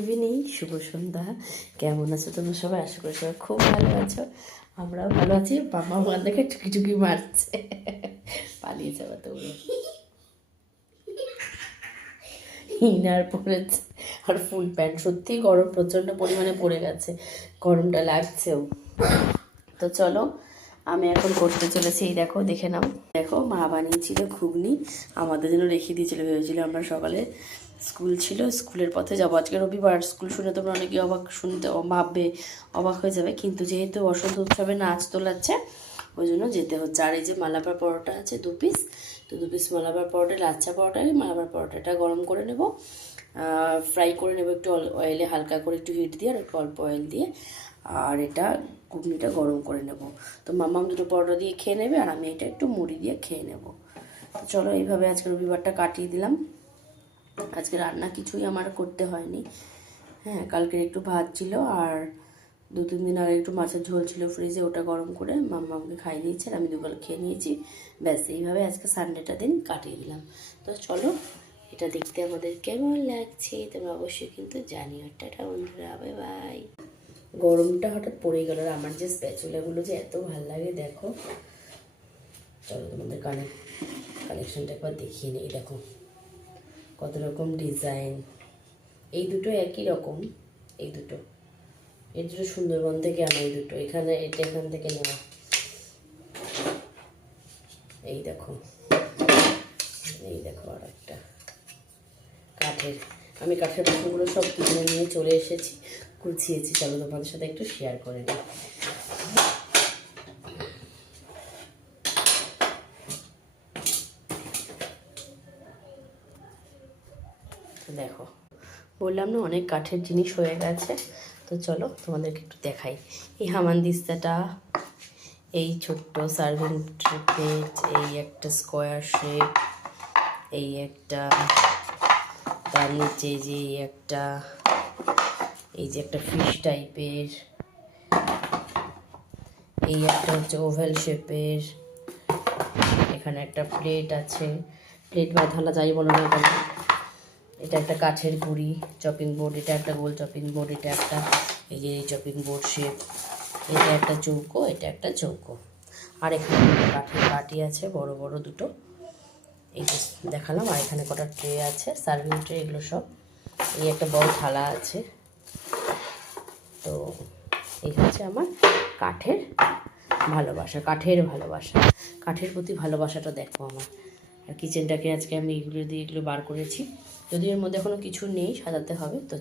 Evening, শুভ সন্ধ্যা। কেমন আছো তোমরা সবাই? আশা করি সবাই খুব ভালো আছো। আমরাও ভালো আছি। বাবা মা দেখে টুকি টুকি মারছে, পালিয়ে যাবে তোমরা। ইনার পড়েছে আর ফুল প্যান্ট। সত্যিই গরম প্রচণ্ড পরিমাণে পড়ে গেছে, গরমটা লাগছেও। তো চলো, আমি এখন করতে চলেছি। এই দেখো, দেখে নাও। দেখো, মা বানিয়েছিল ঘুগনি, আমাদের জন্য রেখে দিয়েছিল। ভেবেছিল আমরা সকালে স্কুল ছিল, স্কুলের পথে যাবো। আজকে রবিবার, স্কুল শুনে তোমরা অনেকে ভাববে, অবাক হয়ে যাবে, কিন্তু যেহেতু বসন্ত উৎসবে নাচ তোলাচ্ছে ওই জন্য যেতে হচ্ছে। আর এই যে মালাবার পরোটা আছে 2 পিস, তো 2 পিস মালাবার পরোটা, লাচ্ছা পরোটা, মালাবার পরোটাটা গরম করে নেব, ফ্রাই করে নেব একটু অয়েলে, হালকা করে একটু হিট দিয়ে আর একটু অল্প অয়েল দিয়ে। আর এটা ঘুগনিটা গরম করে নেব। তো মাম্মাম দুটো পরোটা দিয়ে খেয়ে নেবে আর আমি এটা একটু মুড়ি দিয়ে খেয়ে নেব। তো চলো, এইভাবে আজকে রবিবারটা কাটিয়ে দিলাম। আজকে রান্না কিছুই আমার করতে হয়নি। হ্যাঁ, কালকের একটু ভাত ছিল আর 2-3 দিন আগে একটু মাছের ঝোল ছিল ফ্রিজে, ওটা গরম করে মাম্মাকে খাইয়ে দিয়েছি আর আমি দুবেলা খেয়ে নিয়েছি। ব্যাস, এইভাবে আজকে সানডেটা দিন কাটিয়ে দিলাম। তো চলো, এটা দেখতে আমাদের কেমন লাগছে তোমরা অবশ্যই কিন্তু জানিও। টাটা বন্ধুরা, বাই বাই। গরমটা হঠাৎ পড়ে গেল আর আমার যে স্প্যাচুলাগুলো যে এত ভালো লাগে দেখো। চলো তোমাদের কালেকশনটা একবার দেখিয়ে নিই। দেখো কত রকম ডিজাইন। এই দুটো একই রকম, এই দুটো সুন্দরবন থেকে আনা। এই দুটো এখান থেকে নেওয়া। এই দেখো আর একটা কাঠের। আমি কাঠের বাসনগুলো সব কিনে নিয়ে চলে এসেছি, গুছিয়েছি। চলো তোমাদের সাথে একটু শেয়ার করে নিই। দেখো, বললাম না অনেক কাঠের জিনিস হয়ে গেছে। তো চলো তোমাদেরকে একটু দেখাই। এই হামানদিস্তাটা, এই ছোট্ট সার্ভিং প্লেট, এই একটা স্কোয়ার শেপ, এই একটা, তার নিচে যে এই যে একটা ফিশ টাইপের, এই একটা হচ্ছে ওভেল শেপের। এখানে একটা প্লেট আছে, প্লেট বা থালা যাই বলো না কেন। এটা একটা কাঠের গুঁড়ি চপিং বোর্ড, এটা একটা গোল চপিং বোর্ড, এটা একটা এই যে চপিং বোর্ড শেপ, এটা একটা চৌকো, এটা একটা চৌকো। আর এখানে কাঠের বাটি আছে বড় বড় দুটো, এই যে দেখালাম। আর এখানে কটা ট্রে আছে, সার্ভিং ট্রে, এগুলো সব। এই একটা বড় থালা আছে। তো এই হচ্ছে আমার কাঠের ভালোবাসা, কাঠের প্রতি ভালোবাসাটা দেখো আমার। আর কিচেনটাকে আজকে আমি এগুলো বার করেছি, যদিও এর মধ্যে এখনও কিছু নেই, সাজাতে হবে। তো